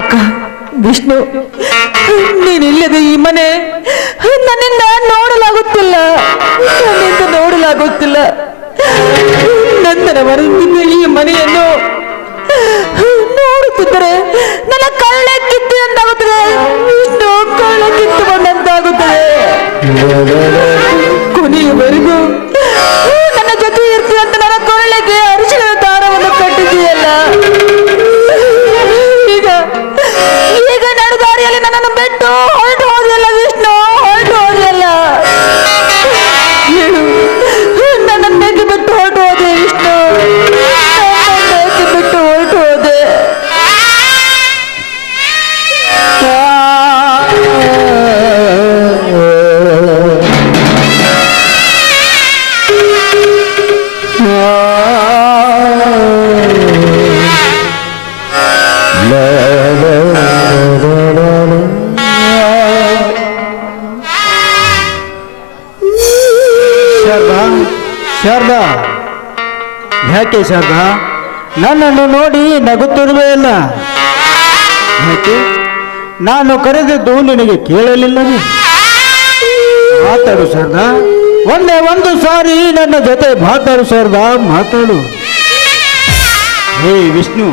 ಅಕ್ಕ, ವಿಷ್ಣು, ನೀನಿಲ್ಲದೆ ಈ ಮನೆ ನನ್ನಿಂದ ನೋಡಲಾಗುತ್ತಿಲ್ಲ ನನ್ನಿಂದ ನೋಡಲಾಗುತ್ತಿಲ್ಲ. ನಂದನ ವರದಿಂದ ಈ ಮನೆಯನ್ನು ನೋಡುತ್ತಿದ್ದರೆ ನನ್ನ ಕಳ್ಳ ಕಿತ್ತು ಅಂತಾಗುತ್ತದೆ ವಿಷ್ಣು ಕಳ್ಳ ಕಿತ್ತುಕೊಂಡಂತಾಗುತ್ತದೆ ಕೊನೆಯವರೆಗೂ ಶಾರದಾ ಶಾರದಾ. ಯಾಕೆ ಶಾರದಾ? ನನ್ನನ್ನು ನೋಡಿ ನಗುತ್ತಿರುವೆ ಇಲ್ಲ ಯಾಕೆ? ನಾನು ಕರೆದಿದ್ದು ನಿನಗೆ ಕೇಳಲಿಲ್ಲವೇ? ಮಾತಾಡು ಶಾರದಾ. ಒಂದೇ ಒಂದು ಸಾರಿ ನನ್ನ ಜೊತೆ ಮಾತಾಡು ಶಾರದಾ, ಮಾತಾಡು. ಹೇ ವಿಷ್ಣು,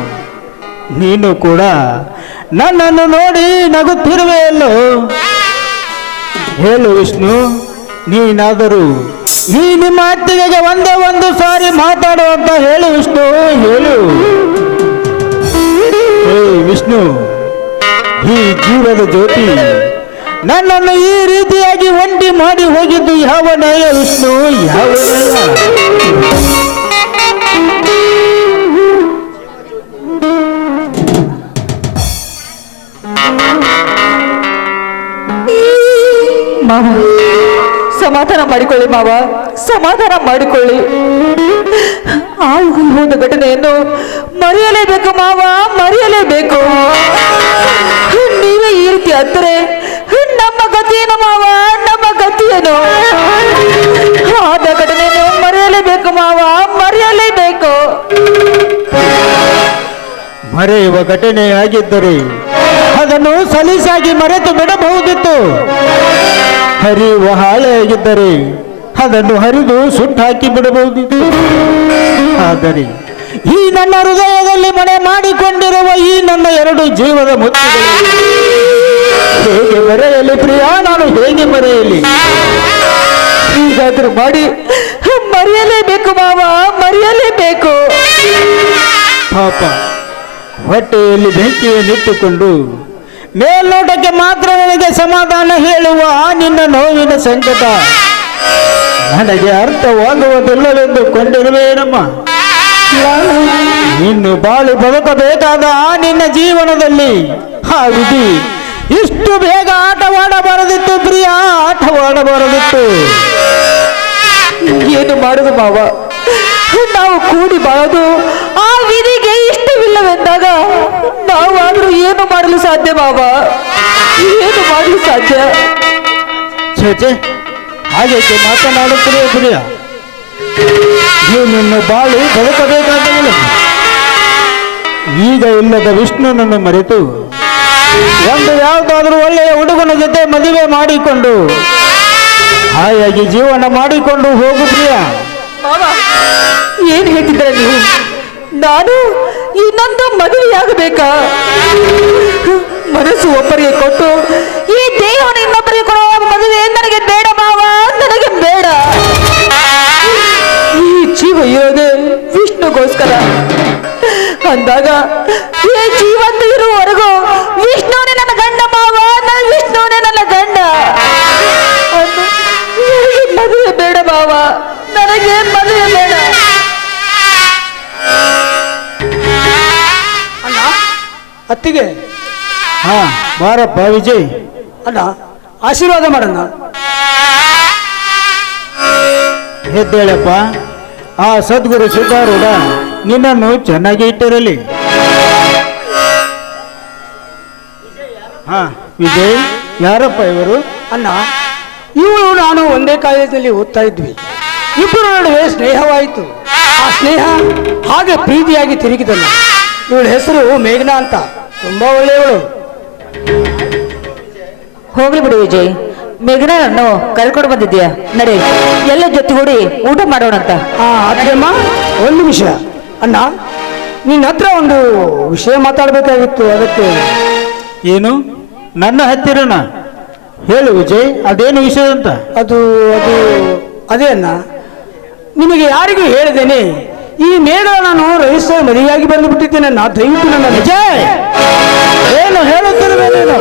ನೀನು ಕೂಡ ನನ್ನನ್ನು ನೋಡಿ ನಗುತ್ತಿರುವೆ ಅಲ್ಲೋ. ಹೇಳು ವಿಷ್ಣು. ನೀನಾದರೂ ಈ ನಿಮ್ಮ ಅತ್ತಿಗೆಗೆ ಒಂದೇ ಒಂದು ಸಾರಿ ಮಾತಾಡು ಅಂತ ಹೇಳು ವಿಷ್ಣು, ಹೇಳು. ಹೇ ವಿಷ್ಣು, ಈ ಜೀವದ ಜ್ಯೋತಿ ನನ್ನನ್ನು ಈ ರೀತಿಯಾಗಿ ಒಂಟಿ ಮಾಡಿ ಹೋಗಿದ್ದು ಯಾವ ನಯ ವಿಷ್ಣು? ಯಾವ ಸಮಾಧಾನ ಮಾಡಿಕೊಳ್ಳಿ ಮಾವ, ಸಮಾಧಾನ ಮಾಡಿಕೊಳ್ಳಿ. ಆಳು ಹೋದ ಘಟನೆಯನ್ನು ಮರೆಯಲೇಬೇಕು ಮಾವ, ಮರೆಯಲೇಬೇಕು. ನೀವೇ ಈ ರೀತಿ ಅಂದರೆ ನಮ್ಮ ಗತಿಯೇನು ಮಾವ, ನಮ್ಮ ಗತಿಯೇನು? ಆದ ಘಟನೆಯನ್ನು ಮರೆಯಲೇಬೇಕು ಮಾವ, ಮರೆಯಲೇಬೇಕು. ಮರೆಯುವ ಘಟನೆ ಆಗಿದ್ದರೆ ಅದನ್ನು ಸಲೀಸಾಗಿ ಮರೆತು ಬಿಡಬಹುದಿತ್ತು. ಹರಿಯುವ ಹಾಳೆಯಾಗಿದ್ದರೆ ಅದನ್ನು ಹರಿದು ಸುಟ್ಟು ಹಾಕಿ ಬಿಡಬಹುದಿತ್ತು. ಆದರೆ ಈ ನನ್ನ ಹೃದಯದಲ್ಲಿ ಮನೆ ಮಾಡಿಕೊಂಡಿರುವ ಈ ನನ್ನ ಎರಡು ಜೀವದ ಮುತ್ತುಗಳು ಹೇಗೆ ಮರೆಯಲಿ ಪ್ರಿಯ? ನಾನು ಹೇಗೆ ಮರೆಯಲಿ? ಹೀಗಾದ್ರೂ ಮಾಡಿ. ಮರೆಯಲೇಬೇಕು ಮಾವ ಮರೆಯಲೇಬೇಕು. ಪಾಪ ಹೊಟ್ಟೆಯಲ್ಲಿ ಬೆಂಕಿಯನ್ನಿಟ್ಟುಕೊಂಡು ಮೇಲ್ನೋಟಕ್ಕೆ ಮಾತ್ರ ನನಗೆ ಸಮಾಧಾನ ಹೇಳುವ ನಿನ್ನ ನೋವಿನ ಸಂಕಟ. ನನಗೆ ಅರ್ಥವಾಗುವುದಿಲ್ಲವೆಂದು ಕೊಂಡಿರುವೇನಮ್ಮ ಇನ್ನು ಬಾಳು ಬದುಕಬೇಕಾದ ಆ ನಿನ್ನ ಜೀವನದಲ್ಲಿ, ಆ ವಿಧಿ. ಇಷ್ಟು ಬೇಗ ಆಟವಾಡಬಾರದಿತ್ತು, ಪ್ರಿಯ, ಆಟವಾಡಬಾರದಿತ್ತು. ಏನು ಮಾಡುದು ಮಾವ? ನಾವು ಕೂಡಿ ಬಾಳೋದು ಆ ವಿಧಿಗೆ ಇಷ್ಟವಿಲ್ಲವೆಂದಾಗ ನಾವಾದ್ರೂ ಏನು ಮಾಡಲು ಸಾಧ್ಯ ಬಾಬಾ? ಏನು ಮಾಡಲು ಸಾಧ್ಯ? ಛೇ ಹಾಗೇಕೆ ಮಾತನಾಡುತ್ತಿರುವ ಪ್ರಿಯ? ನಿನ್ನ ಬಾಳು ಬದುಕಬೇಕಾದವಳು ಈಗ ಇಲ್ಲದ ವಿಷ್ಣುನನ್ನು ಮರೆತು ಒಂದು ಯಾವುದಾದ್ರೂ ಒಳ್ಳೆಯ ಹುಡುಗನ ಜೊತೆ ಮದುವೆ ಮಾಡಿಕೊಂಡು ಹಾಯಾಗಿ ಜೀವನ ಮಾಡಿಕೊಂಡು ಹೋಗು ಪ್ರಿಯ. ಮಾವ. ಏನ್ ಹೇಳ್ತಿದ್ರೆ ನೀವು? ನಾನು ಇನ್ನೊಂದು ಮದುವೆಯಾಗಬೇಕಾ? ಮನಸ್ಸು ಒಬ್ಬರಿಗೆ ಕೊಟ್ಟು ಈ ದೇಹವನ್ನು ಇನ್ನೊಬ್ಬರಿಗೆ ಕೊಡುವ ಮದುವೆ ನನಗೆ ಬೇಡ ಮಾವ, ನನಗೆ ಬೇಡ. ಈ ಜೀವ ಇರೋದೇ ವಿಷ್ಣುಗೋಸ್ಕರ. ಅಂದಾಗ ಈ ಜೀವಂತ ಅತ್ತಿಗೆ ಹಾ ಬಾರಪ್ಪ ವಿಜಯ್. ಅಣ್ಣ ಆಶೀರ್ವಾದ ಮಾಡಣ್ಣ ಎದ್ದೇಳಪ್ಪ. ಆ ಸದ್ಗುರು ಸಿದ್ಧಾರೂಢ ನಿನ್ನನ್ನು ಚೆನ್ನಾಗಿ ಇಟ್ಟಿರಲಿ. ಹಾ ವಿಜಯ್ ಯಾರಪ್ಪ ಇವರು? ಅಣ್ಣ ಇವಳು ನಾನು ಒಂದೇ ಕಾಲೇಜಲ್ಲಿ ಓದ್ತಾ ಇದ್ವಿ. ಇಬ್ಬರ ನಡುವೆ ಸ್ನೇಹವಾಯಿತು. ಆ ಸ್ನೇಹ ಹಾಗೆ ಪ್ರೀತಿಯಾಗಿ ತಿರುಗಿದಲ್ಲ ಇವಳ ಹೆಸರು ಮೇಘನಾ ಅಂತ. ತುಂಬಾ ಒಳ್ಳೆಯವಳು. ಹೋಗ್ಲಿ ಬಿಡು ವಿಜಯ್. ಮೇಘನನ್ನು ಕರ್ಕೊಂಡು ಬಂದಿದ್ಯಾ ನಡಿ ಎಲ್ಲ ಜೊತೆಗೂಡಿ ಊಟ ಮಾಡೋಣಂತ ಆ ಅದೇಮ್ಮ ಒಂದು ನಿಮಿಷ. ಅಣ್ಣ ನಿನ್ನ ಹತ್ರ ಒಂದು ವಿಷಯ ಮಾತಾಡಬೇಕಾಗಿತ್ತು ಅದಕ್ಕೆ. ಏನು? ನನ್ನ ಹತ್ತಿರನ? ಹೇಳು ವಿಜಯ್ ಅದೇನು ವಿಷಯ ಅಂತ? ಅದು ಅದು ಅದೇ ಅಣ್ಣ. ನಿಮಗೆ ಯಾರಿಗೂ ಹೇಳಿದ್ದೇನೆ ಈ ಮೇಳ ನಾನು ರಜಿಸ್ಟರ್ ಮದುವೆಯಾಗಿ ಬಂದು ಬಿಟ್ಟಿದ್ದೇನೆ ನಾ ದಯವಿಟ್ಟು ನನ್ನ ನಿಜ ಏನು ಹೇಳುತ್ತಿರುವೆ ನೀನು?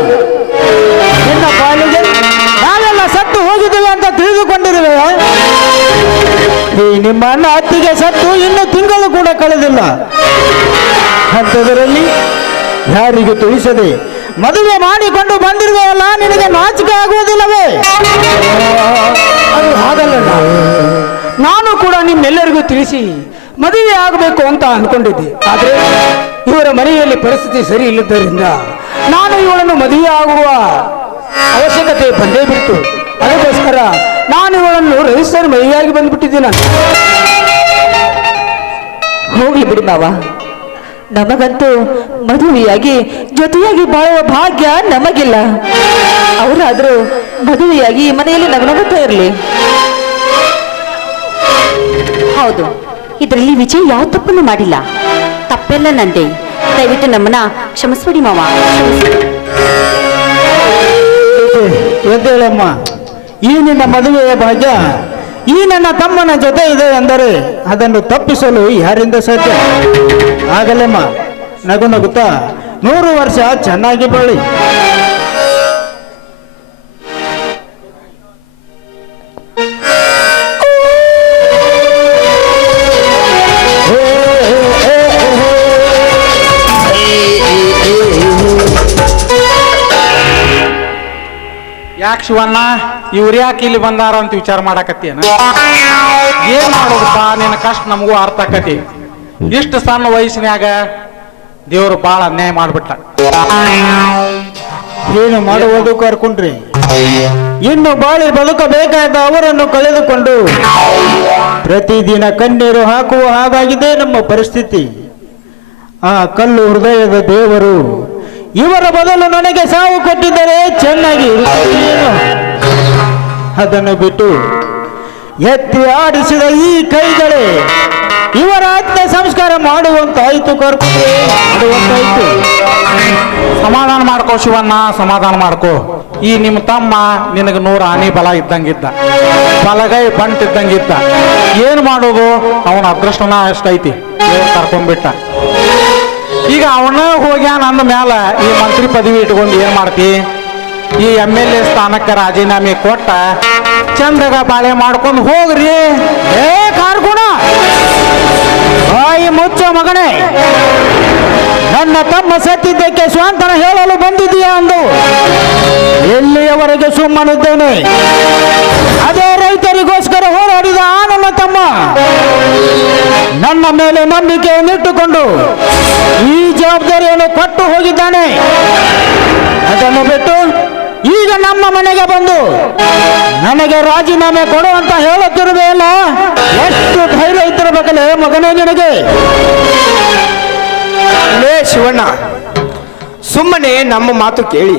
ನಿನ್ನ ನಾವೆಲ್ಲ ಸತ್ತು ಹೋಗಿದ್ದೇವೆ ಅಂತ ತಿಳಿದುಕೊಂಡಿರುವೆ ಈ ನಿಮ್ಮ ಅಣ್ಣ ಅತ್ತಿಗೆ ಸತ್ತು ಇನ್ನು ತಿಂಗಳು ಕೂಡ ಕಳೆದಿಲ್ಲ. ಅಂಥದರಲ್ಲಿ ಯಾರಿಗೂ ತಿಳಿಸದೆ ಮದುವೆ ಮಾಡಿಕೊಂಡು ಬಂದಿರುವೆಯಲ್ಲ ನಿನಗೆ ನಾಚಿಕೆ ಆಗುವುದಿಲ್ಲವೇ? ಅದು ಹಾಗಲ್ಲ ನಾನು ಕೂಡ ನಿಮ್ಮೆಲ್ಲರಿಗೂ ತಿಳಿಸಿ ಮದುವೆ ಆಗಬೇಕು ಅಂತ ಅನ್ಕೊಂಡಿದ್ದೆ. ಆದರೆ ಇವರ ಮನೆಯಲ್ಲಿ ಪರಿಸ್ಥಿತಿ ಸರಿ ಇಲ್ಲದ್ದರಿಂದ ನಾನು ಇವಳನ್ನು ಮದುವೆ ಆಗುವ ಅವಶ್ಯಕತೆ ಬಂದೇ ಬಿಡ್ತು. ಅದಕ್ಕೋಸ್ಕರ ನಾನು ಇವಳನ್ನು ರಜಿಸ್ಟರ್ ಮದುವೆಯಾಗಿ ಬಂದ್ಬಿಟ್ಟಿದ್ದೀನಿ ಹೋಗ್ಲಿ ಬಿಡಿ ಮಾವ. ನಮಗಂತೂ ಮದುವೆಯಾಗಿ ಜೊತೆಯಾಗಿ ಬಾಳುವ ಭಾಗ್ಯ ನಮಗಿಲ್ಲ. ಅವರಾದ್ರೂ ಮದುವೆಯಾಗಿ ಮನೆಯಲ್ಲಿ ನಗನಗುತ್ತಾ ಇರಲಿ. ಹೌದು. ಇದರಲ್ಲಿ ವಿಜಯ್ ಯಾವ ತಪ್ಪನ್ನು ಮಾಡಿಲ್ಲ? ತಪ್ಪೆಲ್ಲ ನಂದೇ. ದಯವಿಟ್ಟು ನಮ್ಮನ್ನ ಕ್ಷಮಿಸ್ಬಿಡಿ ಮಾವ. ಎದ್ದೇಳಮ್ಮ, ಈ ನಿನ್ನ ಮದುವೆಯ ಭಾಗ್ಯ, ಈ ನನ್ನ ತಮ್ಮನ ಜೊತೆ ಇದೆ ಎಂದರೆ ಅದನ್ನು ತಪ್ಪಿಸಲು ಯಾರಿಂದ ಸಾಧ್ಯ? ಆಗಲೆಮ್ಮ ನಗು ನಗುತ್ತಾ, ನೂರು ವರ್ಷ ಚೆನ್ನಾಗಿ ಬಳಿ. ಯಾಕೆ ಶಿವಣ್ಣ ಇವ್ರು ಯಾಕೆ ಇಲ್ಲಿ ಬಂದಾರ ಅಂತ ವಿಚಾರ ಮಾಡಾಕತ್ತೀನ ಏನ್ ಮಾಡೋದಪ್ಪ? ನಿನ್ನ ಕಷ್ಟ ನಮಗೂ ಅರ್ಥ ಆಕತಿ. ಇಷ್ಟು ಸಣ್ಣ ವಯಸ್ಸಿನಾಗ ದೇವ್ರು ಬಾಳ ಅನ್ಯಾಯ ಮಾಡ್ಬಿಟ್ಟ. ಏನು ಮಾಡುವುದು ಕರ್ಕೊಂಡ್ರಿ ಇನ್ನು ಬಾಳಿ ಬದುಕಬೇಕಾದ ಅವರನ್ನು ಕಳೆದುಕೊಂಡು ಪ್ರತಿದಿನ ಕಣ್ಣೀರು ಹಾಕುವ ಹಾಗಾಗಿದೆ ನಮ್ಮ ಪರಿಸ್ಥಿತಿ. ಆ ಕಲ್ಲು ಹೃದಯದ ದೇವರು ಇವರ ಬದಲು ನನಗೆ ಸಾವು ಕೊಟ್ಟಿದ್ದರೆ ಚೆನ್ನಾಗಿ. ಅದನ್ನು ಬಿಟ್ಟು ಎತ್ತಿ ಆಡಿಸಿದ ಈ ಕೈಗಳೇ ಇವರ ಆತ್ಮ ಸಂಸ್ಕಾರ ಮಾಡುವಂತಾಯ್ತು, ಕರ್ಕೊಂಡು ಸಮಾಧಾನ ಮಾಡ್ಕೋ ಶಿವಣ್ಣ, ಸಮಾಧಾನ ಮಾಡ್ಕೋ. ಈ ನಿಮ್ಮ ತಮ್ಮ ನಿನಗೆ ನೂರ ಆನಿ ಬಲ ಇದ್ದಂಗಿದ್ದ. ಬಲಗೈ ಬಂಟ್ ಏನ್ ಮಾಡೋದು? ಅವನ ಅದೃಷ್ಟನ ದೇವ್ರು ಕರ್ಕೊಂಡ್ಬಿಟ್ಟ? ಈಗ ಅವನ ಹೋಗ್ಯಾನ ಅಂದ ಮ್ಯಾಲ ಈ ಮಂತ್ರಿ ಪದವಿ ಇಟ್ಕೊಂಡು ಏನು ಮಾಡ್ತಿ? ಈ ಎಂ ಎಲ್ ಎ ಸ್ಥಾನಕ್ಕೆ ರಾಜೀನಾಮೆ ಕೊಟ್ಟ ಚಂದಗ ಬಾಳೆ ಮಾಡ್ಕೊಂಡು ಹೋಗ್ರಿ. ಏ, ಕಾರ್ಗುಣ! ಬಾಯಿ ಮುಚ್ಚ ಮಗನೇ. ನನ್ನ ತಮ್ಮ ಸತ್ತಿದ್ದಕ್ಕೆ ಸ್ವಾಂತನ ಹೇಳಲು ಬಂದಿದೀಯಾ ಅಂದು. ಎಲ್ಲಿಯವರೆಗೆ ಸುಮ್ಮನಿದ್ದೇನೆ. ಅದೇ ರೈತರಿಗೋಸ್ಕರ ಹೋರಾಡಿದ ಆ ನನ್ನ ತಮ್ಮ. ನನ್ನ ಮೇಲೆ ನಂಬಿಕೆಯನ್ನಿಟ್ಟುಕೊಂಡು ಈ ಜವಾಬ್ದಾರಿಯನ್ನು ಕೊಟ್ಟು ಹೋಗಿದ್ದಾನೆ. ಅದನ್ನು ಬಿಟ್ಟು ಈಗ ನಮ್ಮ ಮನೆಗೆ ಬಂದು ನನಗೆ ರಾಜೀನಾಮೆ ಕೊಡು ಅಂತ ಹೇಳುತ್ತಿರುವೆಯಲ್ಲ ಎಷ್ಟು ಧೈರ್ಯ ಇದ್ದಿರಬೇಕಲ್ಲ ಮಗನೇ ನಿನಗೆ? ಲೇ ಶಿವಣ್ಣ ಸುಮ್ಮನೆ ನಮ್ಮ ಮಾತು ಕೇಳಿ.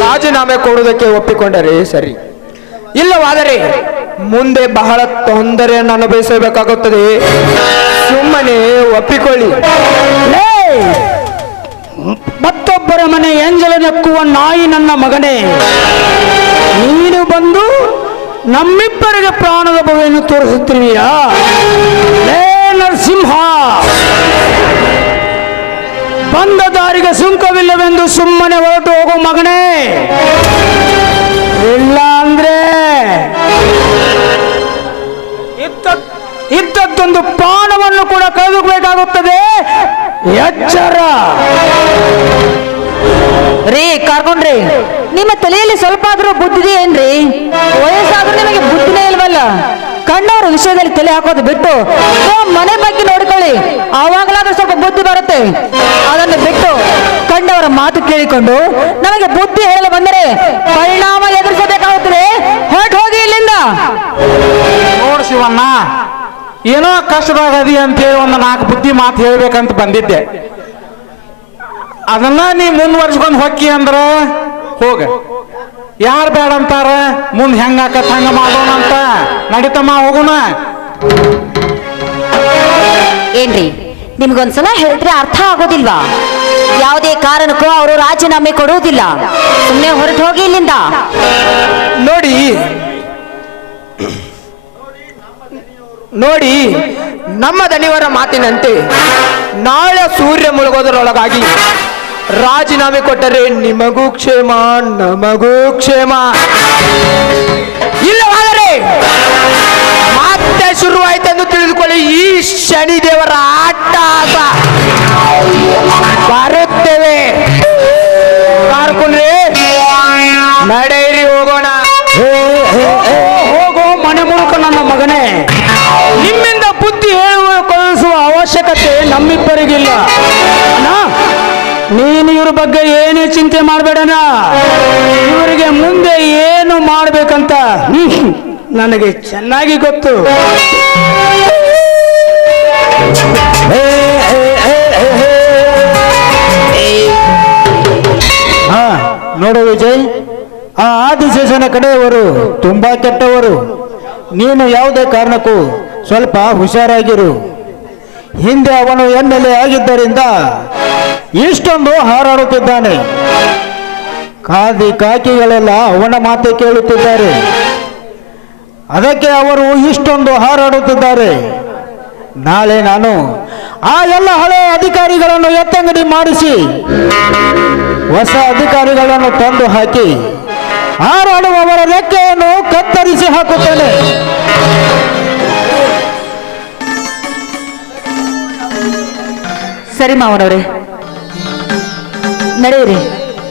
ರಾಜೀನಾಮೆ ಕೊಡುವುದಕ್ಕೆ ಒಪ್ಪಿಕೊಂಡರೆ ಸರಿ. ಇಲ್ಲವಾದರೆ ಮುಂದೆ ಬಹಳ ತೊಂದರೆಯನ್ನು ಅನುಭವಿಸಬೇಕಾಗುತ್ತದೆ. ಸುಮ್ಮನೆ ಒಪ್ಪಿಕೊಳ್ಳಿ. ಮತ್ತೊಬ್ಬರ ಮನೆ ಎಂಜಲ ನೆಕ್ಕುವ ನಾಯಿ ನನ್ನ ಮಗನೇ. ನೀನು ಬಂದು ನಮ್ಮಿಬ್ಬರಿಗೆ ಪ್ರಾಣದ ಭವೆಯನ್ನು ತೋರಿಸುತ್ತಿರುವಿಯಾ? ನರಸಿಂಹ! ಬಂದ ದಾರಿಗೆ ಸುಂಕವಿಲ್ಲವೆಂದು ಸುಮ್ಮನೆ ಹೊರಟು ಹೋಗೋ ಮಗನೇ. ಇಲ್ಲ ಅಂದ್ರೆ ಇದ್ದದ್ದೊಂದು ಪ್ರಾಣವನ್ನು ಕೂಡ ಕಳೆದುಕೊಳ್ಳಬೇಕಾಗುತ್ತದೆ. ಎಚ್ಚರ. ರೀ ಕರ್ಕೊಂಡ್ರಿ ನಿಮ್ಮ ತಲೆಯಲ್ಲಿ ಸ್ವಲ್ಪ ಆದ್ರೂ ಬುದ್ಧಿ ಏನ್ರಿ? ವಯಸ್ಸಾದ್ರೂ ನಿಮಗೆ ಬುದ್ಧಿನೇ ಇಲ್ವಲ್ಲ? ಕಣ್ಣವರ ವಿಷಯದಲ್ಲಿ ತಲೆ ಹಾಕೋದು ಬಿಟ್ಟು ಮನೆ ಬಗ್ಗೆ ನೋಡ್ಕೊಳ್ಳಿ. ಆವಾಗಲಾದ್ರೂ ಸ್ವಲ್ಪ ಬುದ್ಧಿ ಬರುತ್ತೆ. ಅದನ್ನು ಬಿಟ್ಟು ಕಂಡವರ ಮಾತು ಕೇಳಿಕೊಂಡು ನಮಗೆ ಬುದ್ಧಿ ಹೇಳಲು ಬಂದರೆ ಪರಿಣಾಮ ಎದುರಿಸಬೇಕಾಗುತ್ತದೆ. ಹೊರಟು ಹೋಗಿ ಇಲ್ಲಿಂದ. ನೋಡ್ ಶಿವಣ್ಣ ಏನೋ ಕಷ್ಟದಾಗ ಅಂತ ಅಂತೇಳಿ ಒಂದು ನಾಲ್ಕು ಬುದ್ಧಿ ಮಾತು ಹೇಳ್ಬೇಕಂತ ಬಂದಿದ್ದೆ. ಅದನ್ನ ನೀ ಮುಂದುವರ್ಸ್ಕೊಂಡು ಹೊಕ್ಕಿ ಅಂದ್ರ ಹೋಗ. ಯಾರು ಬೇಡ ಅಂತಾರ? ಮುಂದೆ ಹೆಂಗ ಆಕತ್ ಹಂಗ ಮಾಡೋಣ ಅಂತ ನಡಿತಮ್ಮ ಹೋಗುಣ ಏನ್ರಿ ನಿಮ್ಗೊಂದ್ಸಲ ಹೇಳಿದ್ರೆ ಅರ್ಥ ಆಗೋದಿಲ್ವಾ? ಯಾವುದೇ ಕಾರಣಕ್ಕೂ ಅವರು ರಾಜೀನಾಮೆ ಕೊಡುವುದಿಲ್ಲ. ಸುಮ್ಮನೆ ಹೊರಟು ಹೋಗಿ ಇಲ್ಲಿಂದ. ನೋಡಿ ನೋಡಿ ನಮ್ಮ ದಣಿವರ ಮಾತಿನಂತೆ ನಾಳೆ ಸೂರ್ಯ ಮುಳುಗೋದರೊಳಗಾಗಿ ರಾಜೀನಾಮೆ ಕೊಟ್ಟರೆ ನಿಮಗೂ ಕ್ಷೇಮ ನಮಗೂ ಕ್ಷೇಮ. ಇವ್ರ ಬಗ್ಗೆ ಏನೇ ಚಿಂತೆ ಮಾಡಬೇಡಣ ಇವರಿಗೆ ಮುಂದೆ ಏನು ಮಾಡಬೇಕಂತ? ನನಗೆ ಚೆನ್ನಾಗಿ ಗೊತ್ತು. ಹಾ ನೋಡು ವಿಜಯ್, ಆ ಆದಿಶೇಷನ ಕಡೆಯವರು ತುಂಬಾ ಕೆಟ್ಟವರು. ನೀನು ಯಾವುದೇ ಕಾರಣಕ್ಕೂ ಸ್ವಲ್ಪ ಹುಷಾರಾಗಿರು. ಹಿಂದೆ ಅವನು ಎಂ ಎಲ್ ಎ ಆಗಿದ್ದರಿಂದ ಇಷ್ಟೊಂದು ಹಾರಾಡುತ್ತಿದ್ದಾನೆ. ಖಾದಿ ಕಾಕಿಗಳೆಲ್ಲ ಅವನ ಮಾತೆ ಕೇಳುತ್ತಿದ್ದಾರೆ. ಅದಕ್ಕೆ ಅವರು ಇಷ್ಟೊಂದು ಹಾರಾಡುತ್ತಿದ್ದಾರೆ. ನಾಳೆ ನಾನು ಆ ಎಲ್ಲ ಹಳೆ ಅಧಿಕಾರಿಗಳನ್ನು ಎತ್ತಂಗಡಿ ಮಾಡಿಸಿ, ಹೊಸ ಅಧಿಕಾರಿಗಳನ್ನು ತಂದು ಹಾಕಿ ಹಾರಾಡುವವರ ರೆಕ್ಕೆಯನ್ನು ಕತ್ತರಿಸಿ ಹಾಕುತ್ತೇನೆ. ಸರಿ ಮಾವನವ್ರೆ ನಡೆಯಿರಿ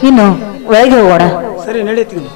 ಇನ್ನು ಒಳಗೆ ಹೋಗೋಣ. ಸರಿ ನಡೀತೀನಿ.